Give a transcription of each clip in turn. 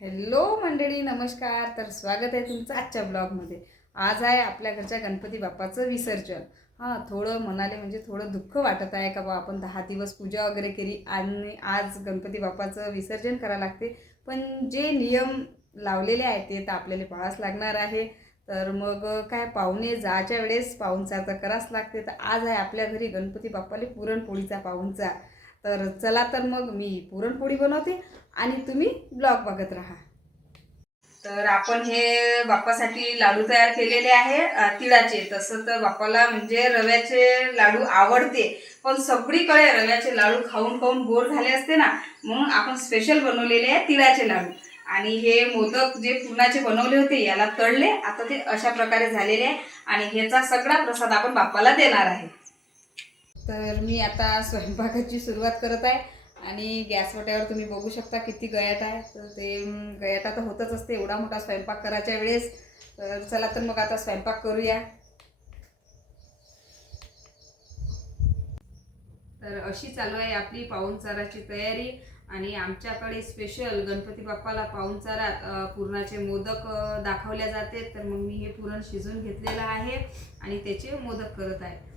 Hello मंडळी, नमस्कार. तर स्वागत आहे तुमचं आजच्या ब्लॉगमध्ये. आज आहे आपल्या घरच्या गणपती बाप्पाचं विसर्जन. थोडं म्हणाले म्हणजे थोडं दुःख वाटत आहे का बा आपण 10 दिवस पूजा वगैरे केली आणि आज गणपती बाप्पाचं विसर्जन करावं लागते. पण जे नियम लावलेले आहेत ते तर आपल्याला पाळावंच लागणार आहे. तर मग काय, पाहुणे जायच्या वेळेस पाहुणचार तर करावंच लागते. तर आज आहे आपल्या घरी गणपती बाप्पाला पुरणपोळीचा पाहुणचार. तर चला, तर मग मी पुरणपोळी बनवते आणि तुम्ही ब्लॉग बघत राहा. तर आपण हे बाप्पासाठी लाडू तयार केलेले आहे तिळाचे. तसं तर बाप्पाला म्हणजे रव्याचे लाडू आवडते, पण सगळीकडे रव्याचे लाडू खाऊन खाऊन बोर झाले असते ना, म्हणून आपण स्पेशल बनवलेले आहे तिळाचे लाडू. आणि हे मोदक जे पुरणाचे बनवले होते याला तळले, आता ते अशा प्रकारे झालेले आहे आणि ह्याचा सगळा प्रसाद आपण बाप्पाला देणार आहे. तर मी आता स्वयंपाकाची सुरुवात करत आहे आणि गॅस वट्यावर तुम्ही बघू शकता किती गयाट आहे. तर ते गयाटा तर होतच असते एवढा मोठा स्वयंपाक करायच्या वेळेस. तर चला, तर मग आता स्वयंपाक करूया. तर अशी चालू आहे आपली पाहुणचाराची तयारी. आणि आमच्याकडे स्पेशल गणपती बाप्पाला पाहुणचारात पुरणाचे मोदक दाखवले जाते. तर मग मी हे पुरण शिजवून घेतलेलं आहे आणि त्याचे मोदक करत आहे.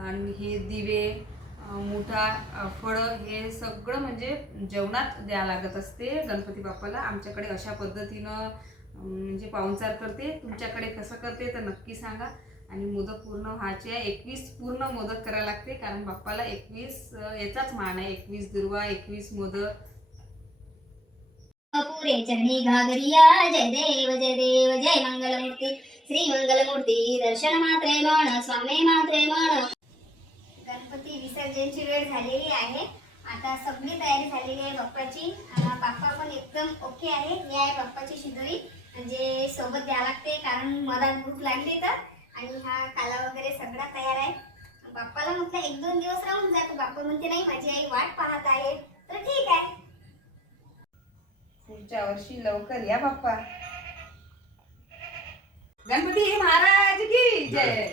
आणि हे दिवे, मोठा फळं हे सगळं म्हणजे जेवणात द्यावं लागत असते गणपती बाप्पाला. आमच्याकडे अशा पद्धतीनं म्हणजे पाहुणचार करते. तुमच्याकडे कसं करते तर नक्की सांगा. आणि मोदक पूर्ण व्हायचे आहे. 21 पूर्ण मोदक करायला लागते, कारण बाप्पाला 21 याचाच मान आहे. 21 दुर्वा, 21 मोदक. पुरे चरणी घागरिया. जय देव जय देव, जय मंगलमूर्ती श्री मंगलमूर्ती. दर्शन मात्रे म्हण, स्वामी मात्रे म्हण. गणपती विसर्जनची वेळ झालेली आहे. आता सगळी तयारी झालेली आहे बाप्पाची. बाप्पा पण एकदम ओके आहे. ही आहे बाप्पाची शिदोरी, म्हणजे सोबत द्यावं लागते कारण मधात भूक लागली तर. आणि हा काला वगैरे सगळा तयार आहे. बाप्पाला म्हटलं 1-2 दिवस राहून जातो. बाप्पा म्हणते नाही, माझी आई वाट पाहत आहे. तर ठीक आहे, पुढच्या वर्षी लवकर या बाप्पा. गणपती महाराज की जय.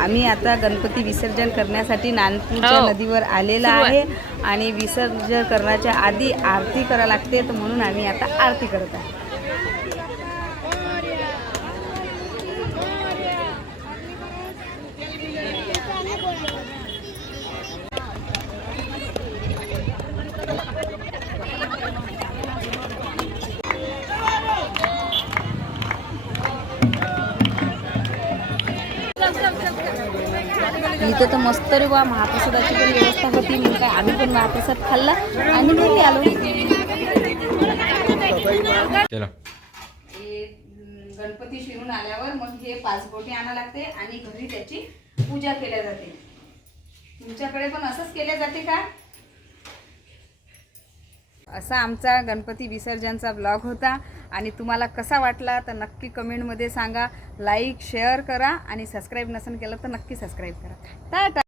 आम्ही आता गणपती विसर्जन करण्यासाठी नानपूरच्या नदीवर आलेला आहे आणि विसर्जन करण्याच्या आधी आरती करायला लागते, तर म्हणून आम्ही आता आरती करत आहे. इथं तर मस्त रे बा, महाप्रसादाची पण व्यवस्था होती. मग काय, आम्ही पण महाप्रसाद खाल्ला आणि घरी आलो. गणपती शिरून आल्यावर मग हे 5 बोटे आणा लागते आणि घरी त्याची पूजा केल्या जाते. तुमच्याकडे पण असंच केल्या जाते का? असा आमचा गणपती विसर्जनचा ब्लॉग होता आणि तुम्हाला कसा वाटला तर नक्की कमेंटमध्ये सांगा. लाईक शेअर करा आणि सबस्क्राईब नसेल केलं तर नक्की सबस्क्राईब करा. टाटा.